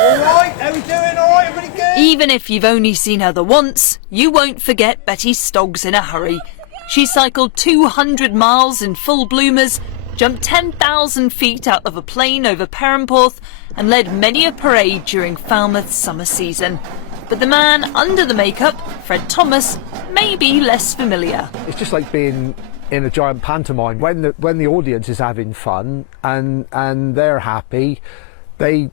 Alright, how we doing? Alright, everybody good? Even if you've only seen her the once, you won't forget Betty Stogs in a hurry. She cycled 200 miles in full bloomers, jumped 10,000 feet out of a plane over Perranporth and led many a parade during Falmouth's summer season. But the man under the makeup, Fred Thomas, may be less familiar. It's just like being in a giant pantomime. When the audience is having fun and they're happy, they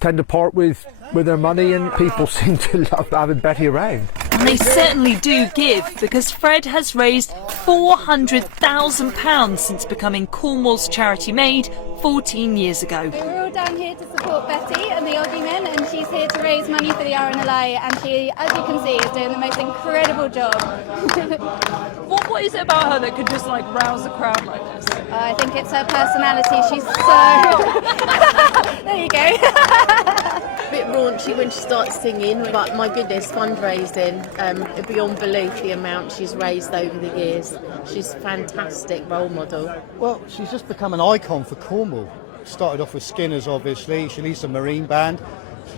tend to part with their money, and people seem to love having Betty around. And they certainly do give, because Fred has raised £400,000 since becoming Cornwall's charity maid 14 years ago. We're all down here to support Betty and the Oggy Men, and she's here to raise money for the RNLA, and she, as you can see, is doing the most incredible job. What is it about her that could just like rouse the crowd like this? I think it's her personality. She's so... There you go. A bit raunchy when she starts singing, but my goodness, fundraising, it'd be beyond belief the amount she's raised over the years. She's a fantastic role model. Well, she's just become an icon for Cornwall. Started off with Skinners, obviously. She leads a marine band.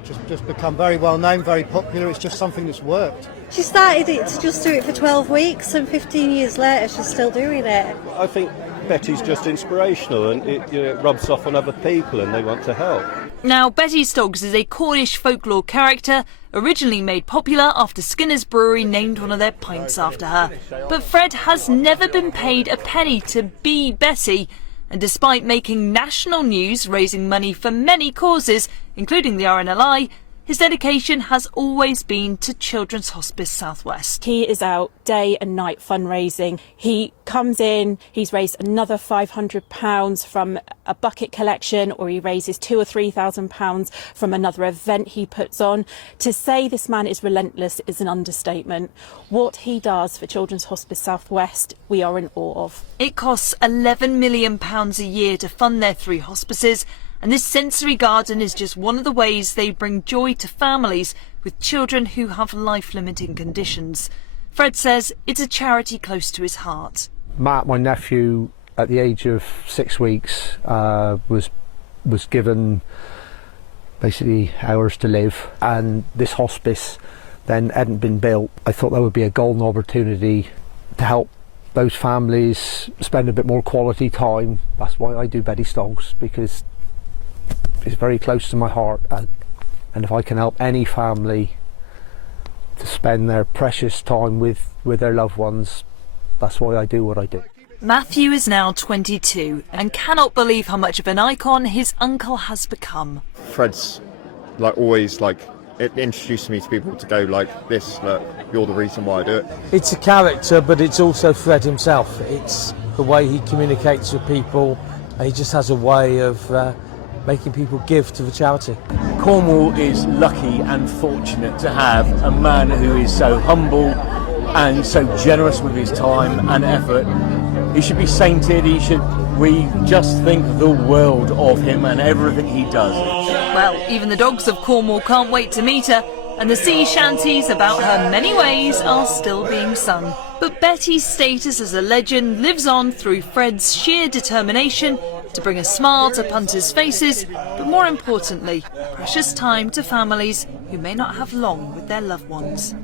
She's just become very well known, very popular. It's just something that's worked. She started it to just do it for 12 weeks, and 15 years later she's still doing it. I think Betty's just inspirational, and it rubs off on other people and they want to help. Now, Betty Stogs is a Cornish folklore character, originally made popular after Skinner's Brewery named one of their pints after her. But Fred has never been paid a penny to be Betty, and despite making national news raising money for many causes, including the RNLI, his dedication has always been to Children's Hospice South West. He is out day and night fundraising. He comes in, he's raised another £500 from a bucket collection, or he raises £2,000 or £3,000 from another event he puts on. To say this man is relentless is an understatement. What he does for Children's Hospice South West, we are in awe of. It costs £11 million a year to fund their 3 hospices, and this sensory garden is just one of the ways they bring joy to families with children who have life-limiting conditions. Fred says it's a charity close to his heart. Matt, my nephew, at the age of 6 weeks, was given basically hours to live, and this hospice then hadn't been built. I thought that would be a golden opportunity to help those families spend a bit more quality time. That's why I do Betty Stogs, because it's very close to my heart, and if I can help any family to spend their precious time with their loved ones, that's why I do what I do. Matthew is now 22 and cannot believe how much of an icon his uncle has become. Fred's always it introduced me to people to go like this, look, you're the reason why I do it. It's a character, but it's also Fred himself. It's the way he communicates with people, and he just has a way of making people give to the charity. Cornwall is lucky and fortunate to have a man who is so humble and so generous with his time and effort. He should be sainted. We just think the world of him and everything he does. Well, even the dogs of Cornwall can't wait to meet her, and the sea shanties about her many ways are still being sung. But Betty's status as a legend lives on through Fred's sheer determination to bring a smile to punters' faces, but more importantly, precious time to families who may not have long with their loved ones.